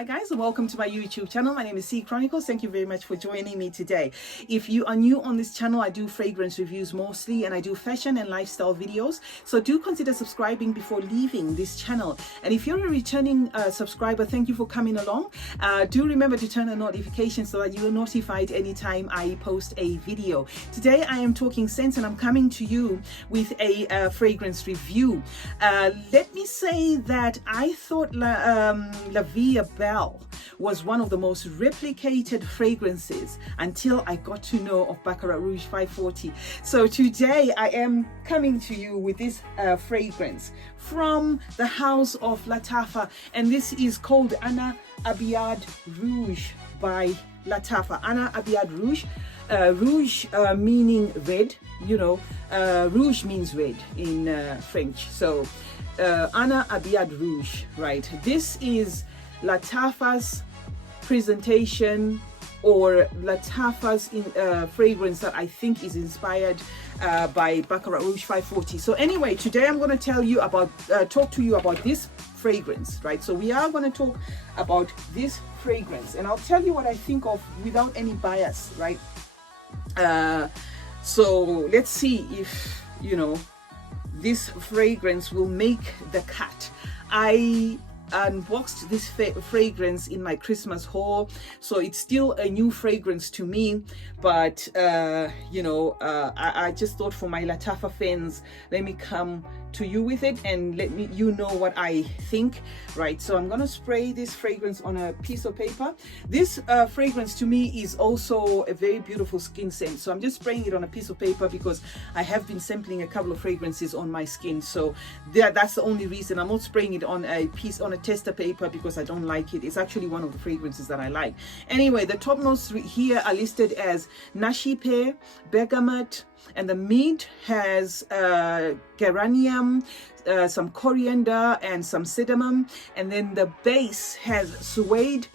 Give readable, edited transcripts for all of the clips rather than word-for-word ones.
Hi guys, and welcome to my YouTube channel. My name is CeeChronicles. Thank you very much for joining me today. If you are new on this channel, I do fragrance reviews mostly, and I do fashion and lifestyle videos. So do consider subscribing before leaving this channel. And if you're a returning subscriber, thank you for coming along. Do remember to turn on notifications so that you are notified anytime I post a video. Today I am talking scents, and I'm coming to you with a fragrance review. Let me say that I thought Abiyedh was one of the most replicated fragrances until I got to know of Baccarat Rouge 540. So today I am coming to you with this fragrance from the house of Lattafa, and this is called Abiyedh Rouge by Lattafa. Abiyedh Rouge. Rouge meaning red, you know, rouge means red in French. So Abiyedh Rouge, right? This is Lattafa's presentation, or Lattafa's fragrance that I think is inspired by Baccarat Rouge 540. So anyway, today I'm going to tell you about, talk to you about this fragrance, right? So we are going to talk about this fragrance, and I'll tell you what I think of without any bias, right? So let's see if, you know, this fragrance will make the cut. I unboxed this fragrance in my Christmas haul, so it's still a new fragrance to me, but you know, I just thought for my Lattafa fans, let me come to you with it and let you know what I think, right? So I'm gonna spray this fragrance on a piece of paper. This fragrance to me is also a very beautiful skin scent, so I'm just spraying it on a piece of paper because I have been sampling a couple of fragrances on my skin, so that's the only reason. I'm not spraying it on a tester paper because I don't like it. It's actually one of the fragrances that I like. Anyway, the top notes here are listed as Nashi pear, bergamot, and the mid has geranium, some coriander, and some cinnamon, and then the base has suede,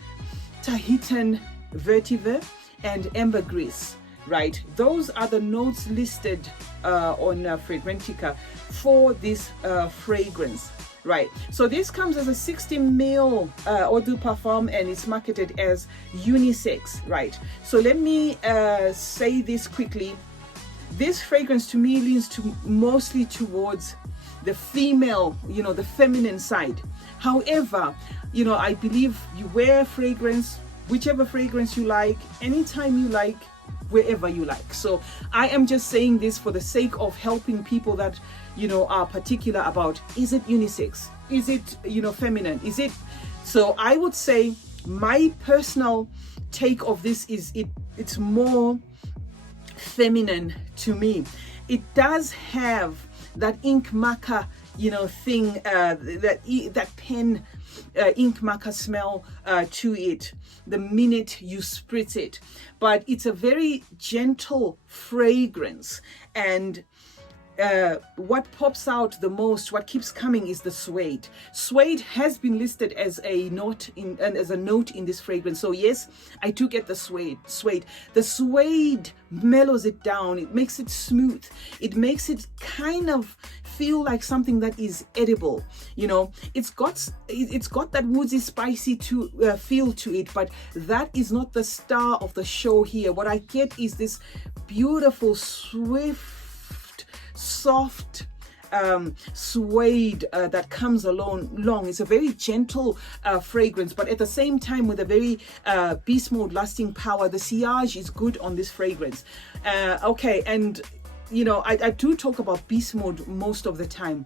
Tahitian vetiver, and ambergris. Right, those are the notes listed on Fragrantica for this fragrance. Right, so this comes as a 60 ml eau de parfum, and it's marketed as unisex. Right, so let me say this quickly. This fragrance to me leans mostly towards the female, you know, the feminine side. However, you know, I believe you wear fragrance, whichever fragrance you like, anytime you like, wherever you like. So I am just saying this for the sake of helping people that, you know, are particular about, is it unisex, is it, you know, feminine, is it? So I would say my personal take of this is it's more feminine to me. It does have that ink marker, you know, thing, that pen ink marker smell to it the minute you spritz it, but it's a very gentle fragrance. And what pops out the most, what keeps coming, is the suede. Suede has been listed as a note in this fragrance. So yes, I do get the suede. The suede mellows it down. It makes it smooth. It makes it kind of feel like something that is edible. You know, it's got that woodsy, spicy feel to it, but that is not the star of the show here. What I get is this beautiful, swift, soft suede that comes along. It's a very gentle fragrance, but at the same time with a very beast mode lasting power. The sillage is good on this fragrance. Okay, and you know, I do talk about beast mode most of the time,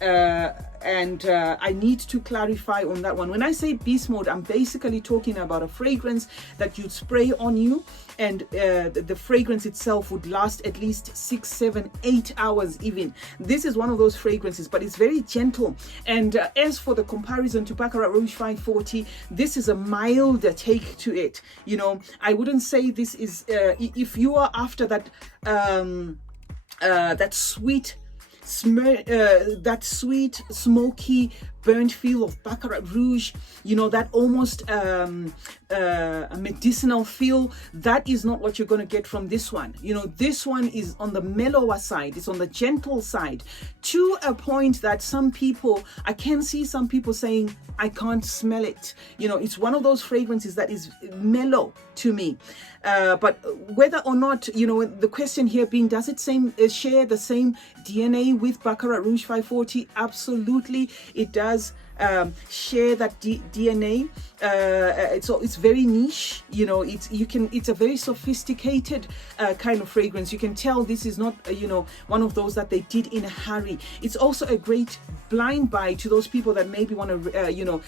and I need to clarify on that one. When I say beast mode, I'm basically talking about a fragrance that you'd spray on you, and the fragrance itself would last at least 6, 7, 8 hours even. This is one of those fragrances, but it's very gentle. And as for the comparison to Baccarat Rouge 540, this is a milder take to it. You know, I wouldn't say this is if you are after that that sweet that sweet, smoky, burnt feel of Baccarat Rouge, you know, that almost a medicinal feel. That is not what you're going to get from this one. You know, this one is on the mellower side, it's on the gentle side, to a point that some people, I can see some people saying, I can't smell it. You know, it's one of those fragrances that is mellow to me. But whether or not, you know, the question here being, does it share the same DNA with Baccarat Rouge 540? Absolutely, it does share that DNA. It's very niche, you know. It's a very sophisticated kind of fragrance. You can tell this is not you know, one of those that they did in a hurry. It's also a great blind buy to those people that maybe want to you know,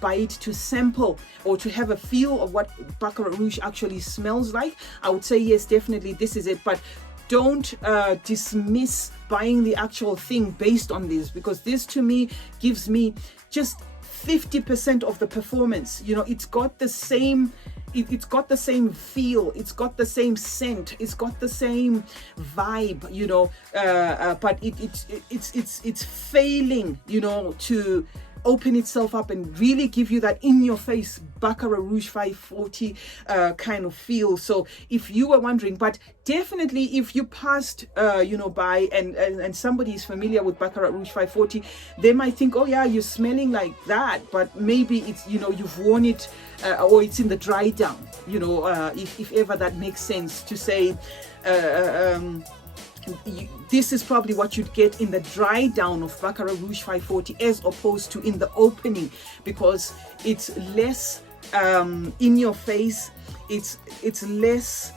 buy it to sample or to have a feel of what Baccarat Rouge actually smells like. I would say yes, definitely this is it, but don't dismiss buying the actual thing based on this, because this to me gives me just 50% of the performance. You know, it's got the same, it's got the same feel, it's got the same scent, it's got the same vibe, you know, but it's failing, you know, to open itself up and really give you that in your face Baccarat Rouge 540 kind of feel. So if you were wondering, but definitely if you passed you know, by and somebody is familiar with Baccarat Rouge 540, they might think, oh yeah, you're smelling like that, but maybe it's, you know, you've worn it or it's in the dry down, you know, if ever that makes sense to say. This is probably what you'd get in the dry down of Baccarat Rouge 540 as opposed to in the opening, because it's less in your face, it's less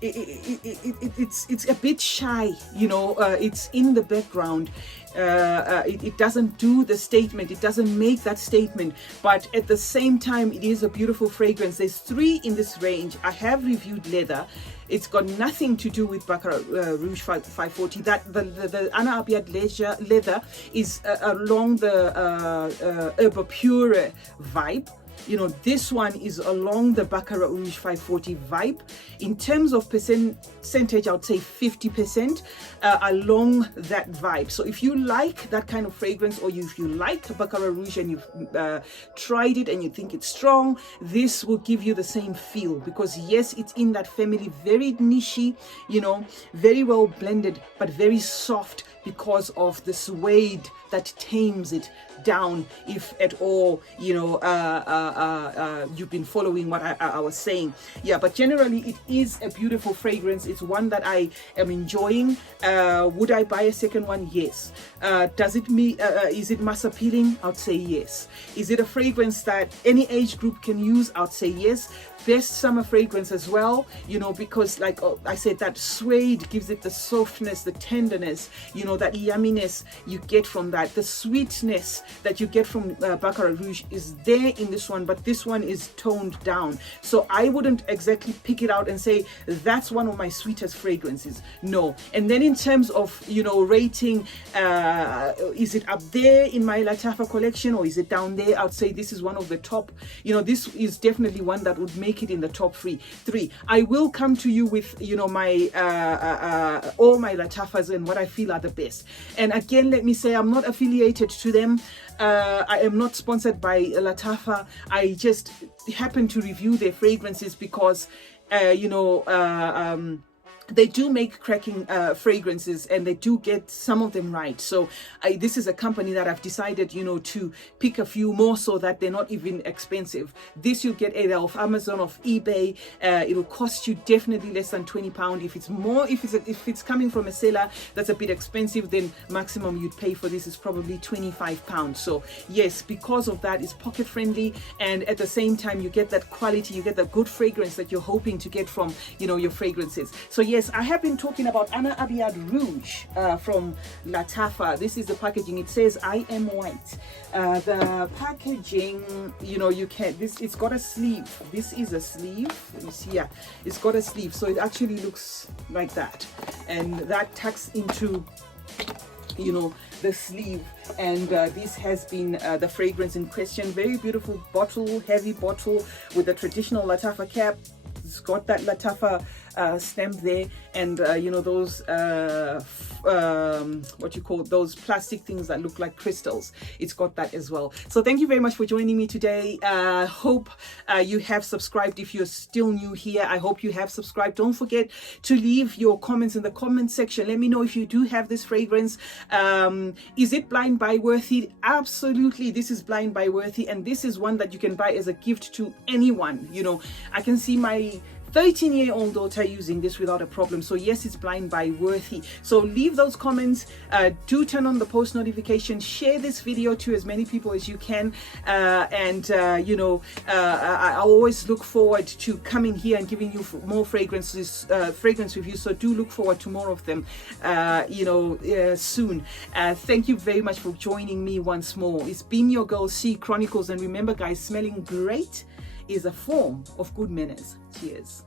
it's a bit shy, you know, it's in the background. It doesn't do the statement, it doesn't make that statement, but at the same time it is a beautiful fragrance. There's 3 in this range. I have reviewed leather. It's got nothing to do with Baccarat Rouge 540. That the Abiyedh leather is along the Herbe Pure vibe. You know, this one is along the Baccarat Rouge 540 vibe. In terms of percentage, I would say 50% along that vibe. So if you like that kind of fragrance, or if you like Baccarat Rouge and you've tried it and you think it's strong, this will give you the same feel, because yes, it's in that family, very nichey, you know, very well blended, but very soft because of the suede that tames it down, if at all, you know, you've been following what I was saying. Yeah, but generally it is a beautiful fragrance. It's one that I am enjoying. Would I buy a second one? Yes. Is it mass appealing? I'd say yes. Is it a fragrance that any age group can use? I'd say yes. Best summer fragrance as well, you know, because like I said, that suede gives it the softness, the tenderness, you know, that yumminess you get from that. The sweetness that you get from Baccarat Rouge is there in this one, but this one is toned down. So I wouldn't exactly pick it out and say that's one of my sweetest fragrances. No. And then in terms of, you know, rating, is it up there in my Lattafa collection, or is it down there? I'd say this is one of the top, you know, this is definitely one that would make it in the top three. I will come to you with, you know, my all my Lattafas and what I feel are the best. And again, let me say, I'm not affiliated to them. I am not sponsored by Lattafa. I just happen to review their fragrances because you know, they do make cracking fragrances, and they do get some of them right. So this is a company that I've decided, you know, to pick a few more so that they're not even expensive. This you'll get either off Amazon, off eBay. It'll cost you definitely less than £20. If it's more, if it's coming from a seller that's a bit expensive, then maximum you'd pay for this is probably £25. So yes, because of that, it's pocket friendly, and at the same time you get that quality, you get the good fragrance that you're hoping to get from, you know, your fragrances. So yes, I have been talking about Abiyedh Rouge from Lattafa. This is the packaging. It says I am white. The packaging, you know, you can, it's got a sleeve. This is a sleeve. Let me see. Yeah, it's got a sleeve, so it actually looks like that, and that tucks into, you know, the sleeve. And this has been the fragrance in question. Very beautiful bottle, heavy bottle with a traditional Lattafa cap. It's got that Lattafa stamp there, and you know, those what you call those plastic things that look like crystals. It's got that as well. So thank you very much for joining me today. Hope you have subscribed. If you're still new here, I hope you have subscribed. Don't forget to leave your comments in the comment section. Let me know if you do have this fragrance. Is it blind buy worthy? Absolutely, this is blind buy worthy, and this is one that you can buy as a gift to anyone. You know, I can see my 13-year-old daughter using this without a problem. So yes, it's blind buy worthy. So leave those comments, do turn on the post notification, share this video to as many people as you can, and you know, I always look forward to coming here and giving you more fragrances, fragrance reviews. So do look forward to more of them, you know, soon. Thank you very much for joining me once more. It's been your girl C Chronicles, and remember guys, smelling great is a form of good manners. Cheers.